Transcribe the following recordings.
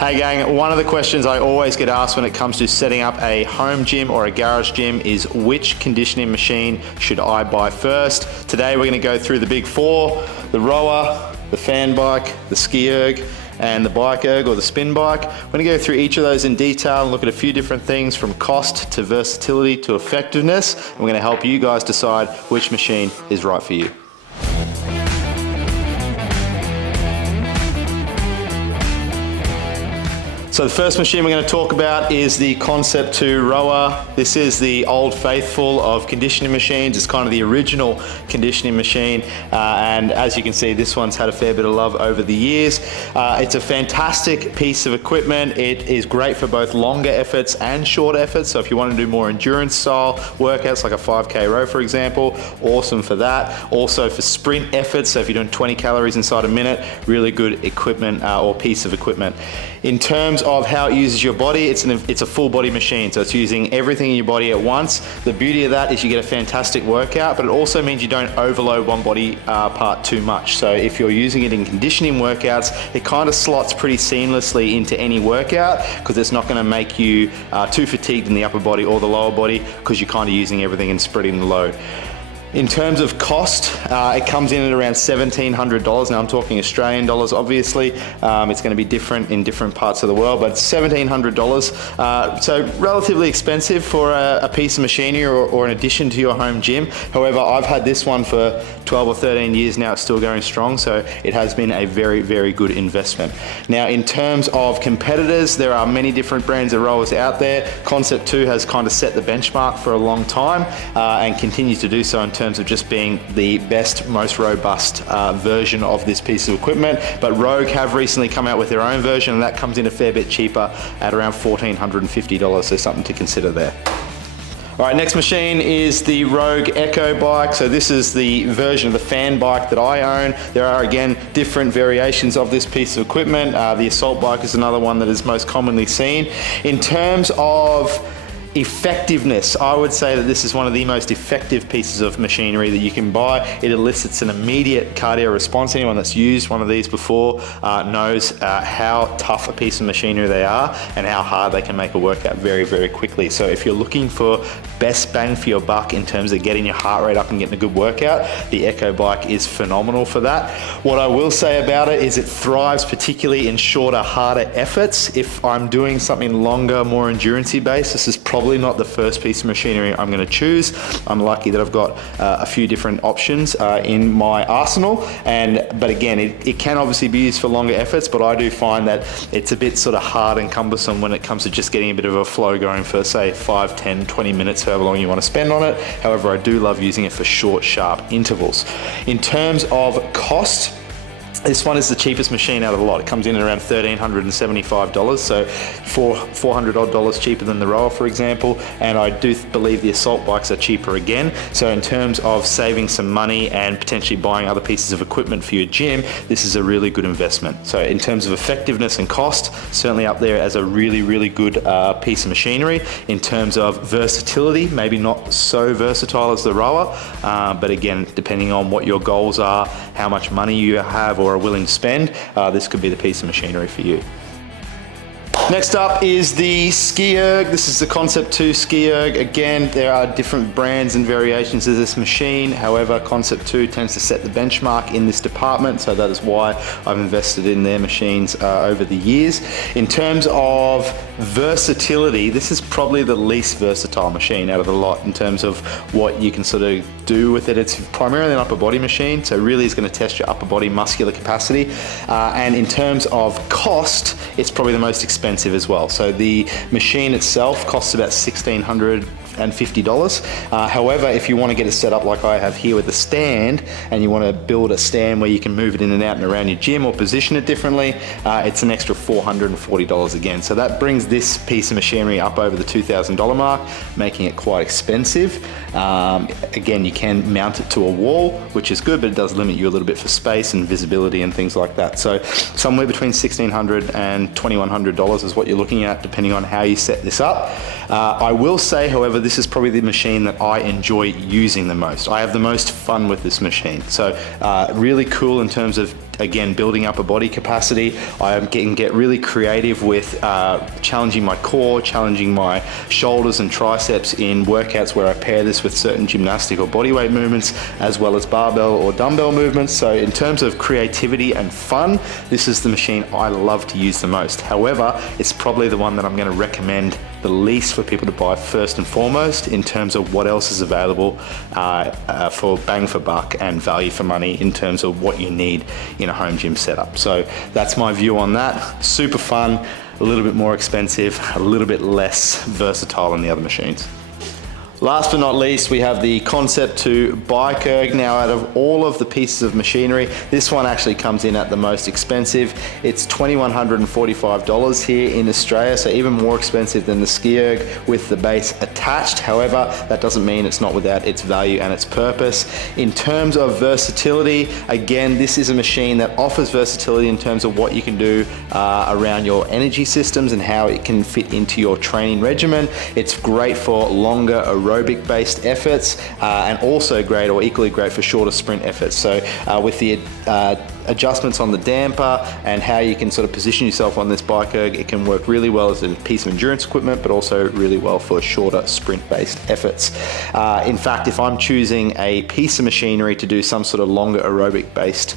Hey gang, one of the questions I always get asked when it comes to setting up a home gym or a garage gym is which conditioning machine should I buy first? Today we're going to go through the big four: the rower, the fan bike, the SkiErg, and the BikeErg or the spin bike. We're going to go through each of those in detail and look at a few different things from cost to versatility to effectiveness. And we're going to help you guys decide which machine is right for you. So the first machine we're going to talk about is the Concept 2 rower. This is the old faithful of conditioning machines. It's kind of the original conditioning machine. And as you can see, this one's had a fair bit of love over the years. It's a fantastic piece of equipment. It is great for both longer efforts and short efforts. So if you want to do more endurance style workouts, like a 5K row, for example, awesome for that. Also for sprint efforts. So if you're doing 20 calories inside a minute, really good equipment or piece of equipment. In terms of how it uses your body, it's a full body machine, so it's using everything in your body at once. The beauty of that is you get a fantastic workout, but it also means you don't overload one body part too much. So if you're using it in conditioning workouts, it kind of slots pretty seamlessly into any workout because it's not going to make you too fatigued in the upper body or the lower body because you're kind of using everything and spreading the load. In terms of cost, it comes in at around $1,700. Now I'm talking Australian dollars, obviously. It's going to be different in different parts of the world, but $1,700. So relatively expensive for a piece of machinery or an addition to your home gym. However, I've had this one for 12 or 13 years now. It's still going strong, so it has been a very, very good investment. Now, in terms of competitors, there are many different brands of rowers out there. Concept 2 has kind of set the benchmark for a long time and continues to do so in terms of just being the best, most robust version of this piece of equipment. But Rogue have recently come out with their own version, and that comes in a fair bit cheaper at around $1,450, so something to consider there. All right, next machine is the Rogue Echo bike. So this is the version of the fan bike that I own. There are, again, different variations of this piece of equipment. The assault bike is another one that is most commonly seen. In terms of effectiveness, I would say that this is one of the most effective pieces of machinery that you can buy. It elicits an immediate cardio response. Anyone that's used one of these before knows how tough a piece of machinery they are and how hard they can make a workout very, very quickly. So if you're looking for best bang for your buck in terms of getting your heart rate up and getting a good workout, the Echo bike is phenomenal for that. What I will say about it is it thrives particularly in shorter, harder efforts. If I'm doing something longer, more endurance-y based, this is probably not the first piece of machinery I'm going to choose. I'm lucky that I've got a few different options in my arsenal, but again, it can obviously be used for longer efforts, but I do find that it's a bit sort of hard and cumbersome when it comes to just getting a bit of a flow going for, say, 5, 10, 20 minutes, however long you want to spend on it. However, I do love using it for short, sharp intervals. In terms of cost, this one is the cheapest machine out of the lot. It comes in at around $1,375, so $400 odd cheaper than the rower, for example. And I do believe the assault bikes are cheaper again. So in terms of saving some money and potentially buying other pieces of equipment for your gym, this is a really good investment. So in terms of effectiveness and cost, certainly up there as a really, really good piece of machinery. In terms of versatility, maybe not so versatile as the rower, but again, depending on what your goals are, how much money you have or are willing to spend, this could be the piece of machinery for you. Next up is the SkiErg. This is the Concept 2 SkiErg. Again, there are different brands and variations of this machine. However, Concept 2 tends to set the benchmark in this department, so that is why I've invested in their machines over the years. In terms of versatility, this is probably the least versatile machine out of the lot in terms of what you can sort of do with it. It's primarily an upper body machine, so really is going to test your upper body muscular capacity. And in terms of cost, it's probably the most expensive as well. So the machine itself costs about $1,650. However, if you want to get it set up like I have here with a stand, and you want to build a stand where you can move it in and out and around your gym or position it differently, it's an extra $440 again. So that brings this piece of machinery up over the $2,000 mark, making it quite expensive. Again, you can mount it to a wall, which is good, but it does limit you a little bit for space and visibility and things like that. So somewhere between $1,600 and $2,100 is what you're looking at, depending on how you set this up. I will say, however, this is probably the machine that I enjoy using the most. I have the most fun with this machine. So really cool in terms of again, building up a body capacity. I can get really creative with challenging my core, challenging my shoulders and triceps in workouts where I pair this with certain gymnastic or bodyweight movements, as well as barbell or dumbbell movements. So in terms of creativity and fun, this is the machine I love to use the most. However, it's probably the one that I'm going to recommend the least for people to buy first and foremost in terms of what else is available for bang for buck and value for money in terms of what you need in a home gym setup. So that's my view on that. Super fun, a little bit more expensive, a little bit less versatile than the other machines. Last but not least, we have the Concept 2 BikeErg. Now, out of all of the pieces of machinery, this one actually comes in at the most expensive. It's $2,145 here in Australia, so even more expensive than the SkiErg with the base attached. However, that doesn't mean it's not without its value and its purpose. In terms of versatility, again, this is a machine that offers versatility in terms of what you can do around your energy systems and how it can fit into your training regimen. It's great for longer aerobic based efforts and also great or equally great for shorter sprint efforts. So with the adjustments on the damper and how you can sort of position yourself on this BikeErg, it can work really well as a piece of endurance equipment, but also really well for shorter sprint based efforts. In fact, if I'm choosing a piece of machinery to do some sort of longer aerobic based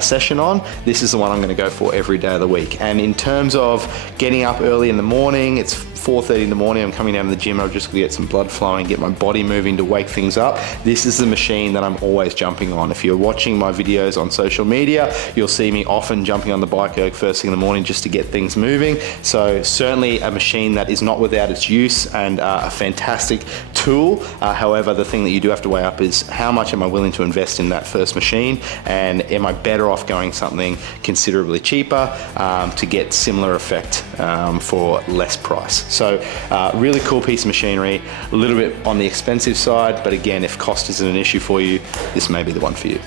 session on, this is the one I'm going to go for every day of the week. And in terms of getting up early in the morning, it's 4:30 in the morning, I'm coming down to the gym, I'm just going to get some blood flowing, get my body moving to wake things up. This is the machine that I'm always jumping on. If you're watching my videos on social media, you'll see me often jumping on the BikeErg first thing in the morning just to get things moving. So certainly a machine that is not without its use and a fantastic tool. However, the thing that you do have to weigh up is how much am I willing to invest in that first machine, and am I better off going something considerably cheaper to get similar effect for less price. So really cool piece of machinery, a little bit on the expensive side, but again, if cost isn't an issue for you, this may be the one for you.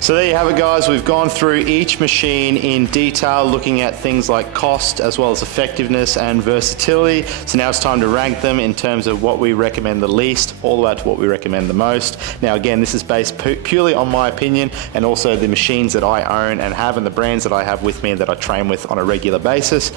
So there you have it, guys. We've gone through each machine in detail, looking at things like cost as well as effectiveness and versatility. So now it's time to rank them in terms of what we recommend the least all the way to what we recommend the most. Now again, this is based purely on my opinion and also the machines that I own and have and the brands that I have with me and that I train with on a regular basis.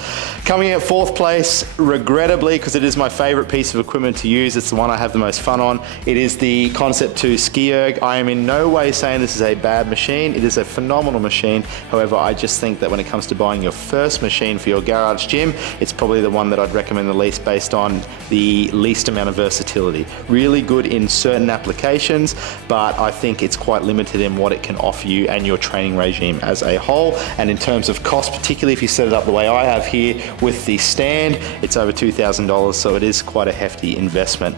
Coming in at fourth place, regrettably, because it is my favorite piece of equipment to use, it's the one I have the most fun on, it is the Concept 2 SkiErg. I am in no way saying this is a bad machine. It is a phenomenal machine. However, I just think that when it comes to buying your first machine for your garage gym, it's probably the one that I'd recommend the least based on the least amount of versatility. Really good in certain applications, but I think it's quite limited in what it can offer you and your training regime as a whole. And in terms of cost, particularly if you set it up the way I have here with the stand, it's over $2,000, so it is quite a hefty investment.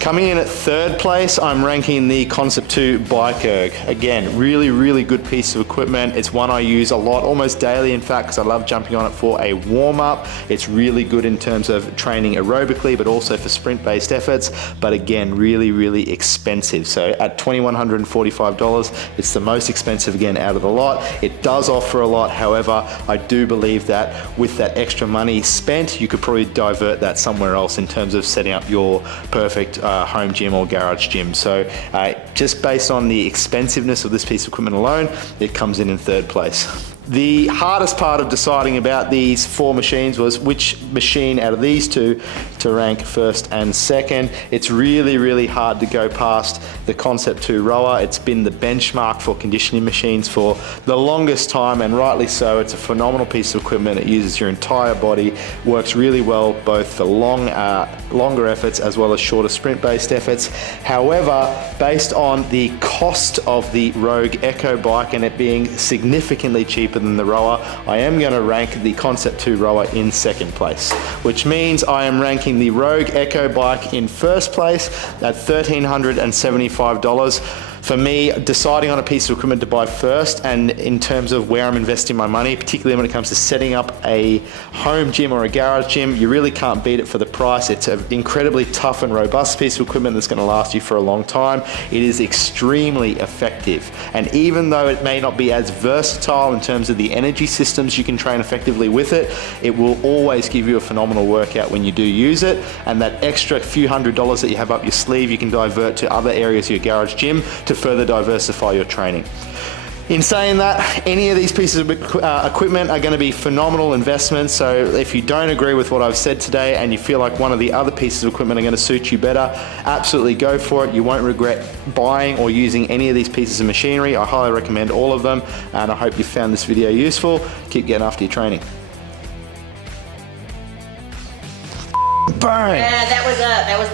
Coming in at third place, I'm ranking the Concept 2 BikeErg. Again, really good piece of equipment. It's one I use a lot, almost daily in fact, because I love jumping on it for a warm-up. It's really good in terms of training aerobically, but also for sprint-based efforts. But again, really expensive. So at $2,145, it's the most expensive again out of the lot. It does offer a lot. However, I do believe that with that extra money spent, you could probably divert that somewhere else in terms of setting up your perfect home gym or garage gym. So just based on the expensiveness of this piece of equipment alone, it comes in third place. The hardest part of deciding about these four machines was which machine out of these two to rank first and second. It's really hard to go past the Concept 2 rower. It's been the benchmark for conditioning machines for the longest time, and rightly so. It's a phenomenal piece of equipment. It uses your entire body, works really well both for longer efforts as well as shorter sprint-based efforts. However, based on the cost of the Rogue Echo bike and it being significantly cheaper than the rower, I am going to rank the Concept 2 rower in second place, which means I am ranking the Rogue Echo bike in first place at $1,375. For me, deciding on a piece of equipment to buy first, and in terms of where I'm investing my money, particularly when it comes to setting up a home gym or a garage gym, you really can't beat it for the price. It's an incredibly tough and robust piece of equipment that's going to last you for a long time. It is extremely effective. And even though it may not be as versatile in terms of the energy systems you can train effectively with it, it will always give you a phenomenal workout when you do use it. And that extra few $100s that you have up your sleeve, you can divert to other areas of your garage gym to further diversify your training. In saying that, any of these pieces of equipment are going to be phenomenal investments. So if you don't agree with what I've said today and you feel like one of the other pieces of equipment are going to suit you better, absolutely go for it. You won't regret buying or using any of these pieces of machinery. I highly recommend all of them, and I hope you found this video useful. Keep getting after your training. Bang! Yeah, that was